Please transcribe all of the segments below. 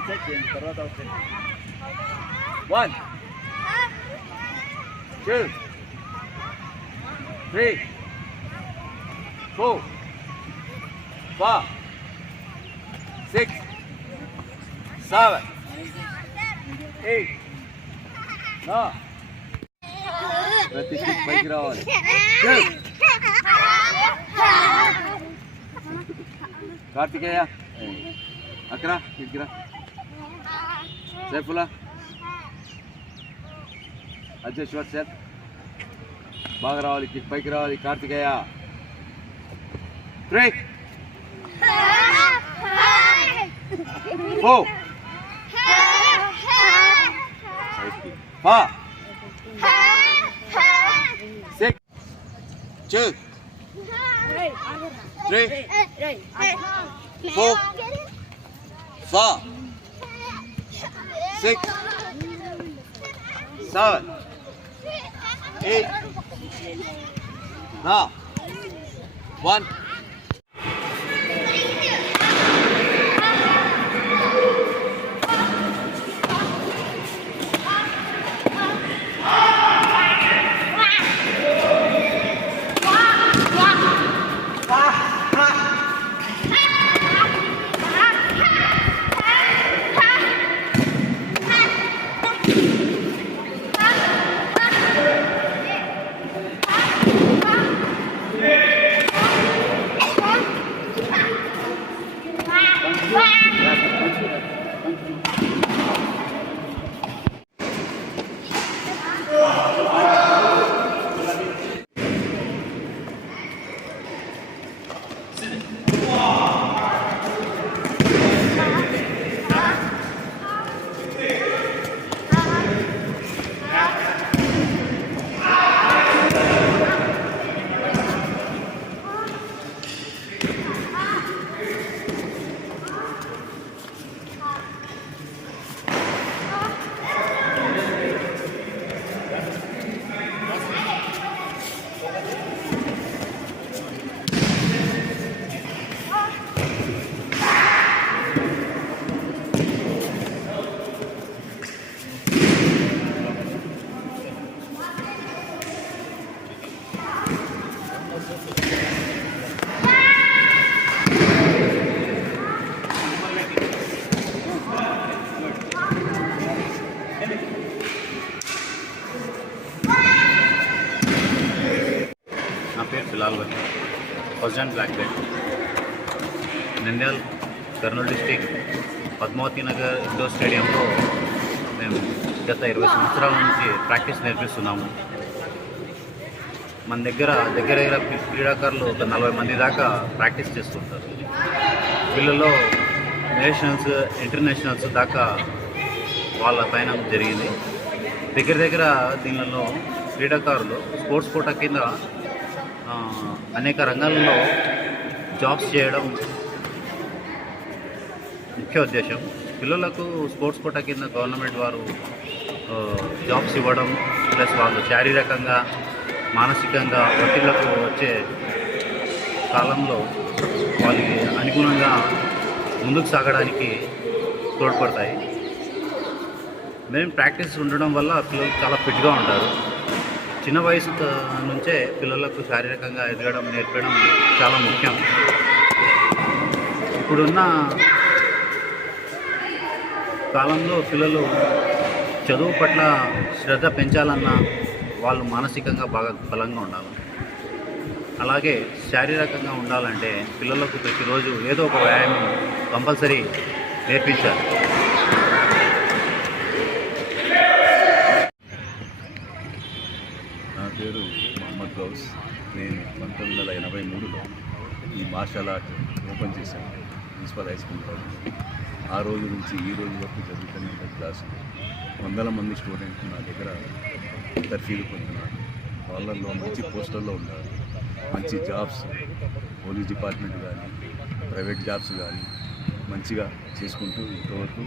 Inside చేయండి, తర్వాత out 1 2 3 4 5 6 7 8 9 ప్రతి స్టిక్ పైకి రావాలి. కార్తికేయ అక్కడ ఇక్కరా సైఫుల్లా అజేశ్వర్ సార్ బాగా రావాలి, కిక్ పైకి రావాలి. కార్తికేయ 3 4 5 6 2 3 4 5 6 7 8 9 1 फिलहाल first and black belt Nandyal Kurnool district Padmavati Nagar indoor stadium मैं गत 20 సంవత్సరాల నుంచి ప్రాక్టీస్ నేర్పిస్తున్నాము. మన దగ్గర క్రీడాకారులు ఒక 40 మంది దాకా ప్రాక్టీస్ చేస్తుంటారు. వీళ్ళలో నేషనల్స్ ఇంటర్నేషనల్స్ దాకా వాళ్ళ పైన జరిగింది. దగ్గర దీనిలో క్రీడాకారులు స్పోర్ట్స్ కోటా కింద అనేక రంగాల్లో జాబ్స్ చేయడం ముఖ్య ఉద్దేశం. పిల్లలకు స్పోర్ట్స్ కోటా కింద గవర్నమెంట్ వారు జాబ్స్ ఇవ్వడం, ప్లస్ వాళ్ళు శారీరకంగా మానసికంగా ఒత్తిళ్లకు వచ్చే కాలంలో వాళ్ళకి అనుగుణంగా ముందుకు సాగడానికి తోడ్పడతాయి. మేము ప్రాక్టీస్ ఉండడం వల్ల పిల్లలు చాలా ఫిట్గా ఉంటారు. చిన్న వయసు నుంచే పిల్లలకు శారీరకంగా ఎదగడం నేర్పడం చాలా ముఖ్యం. ఇప్పుడున్న కాలంలో పిల్లలు చదువు పట్ల శ్రద్ధ పెంచాలన్నా వాళ్ళు మానసికంగా బాగా బలంగా ఉండాలి. అలాగే శారీరకంగా ఉండాలంటే పిల్లలకు ప్రతిరోజు ఏదో ఒక వ్యాయామం కంపల్సరీ నేర్పించాలి. నా పేరు మహమ్మద్ గౌస్. నేను 1983లో ఈ మార్షల్ ఆర్ట్ ఓపెన్ చేశాను మున్సిపల్ హై స్కూల్లో. ఆ రోజు నుంచి ఈ రోజు వరకు జరుగుతున్న క్లాసులు 100 మంది స్టూడెంట్లు నా దగ్గర తర్ఫీదు పొందుతున్నారు. వాళ్ళల్లో మంచి పోస్టుల్లో ఉన్నారు. మంచి జాబ్స్ పోలీస్ డిపార్ట్మెంట్ కానీ ప్రైవేట్ జాబ్స్ కానీ మంచిగా చేసుకుంటూ ఇంతవరకు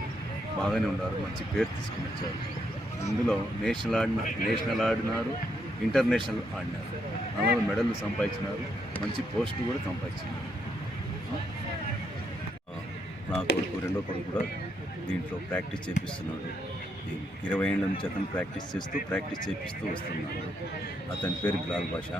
బాగానే ఉన్నారు. మంచి పేరు తీసుకుని వచ్చారు. ఇందులో నేషనల్ ఆడినారు, ఇంటర్నేషనల్ ఆడినారు. అందులో మెడల్ సంపాదించినారు, మంచి పోస్టు కూడా సంపాదించినారు. నా కొడుకు రెండో కొడుకు కూడా దీంట్లో ప్రాక్టీస్ చేపిస్తున్నాడు. 20 ఏళ్ళ నుంచి అతను ప్రాక్టీస్ చేపిస్తూ వస్తున్నాడు. అతని పేరు బిలాల్ బాషా.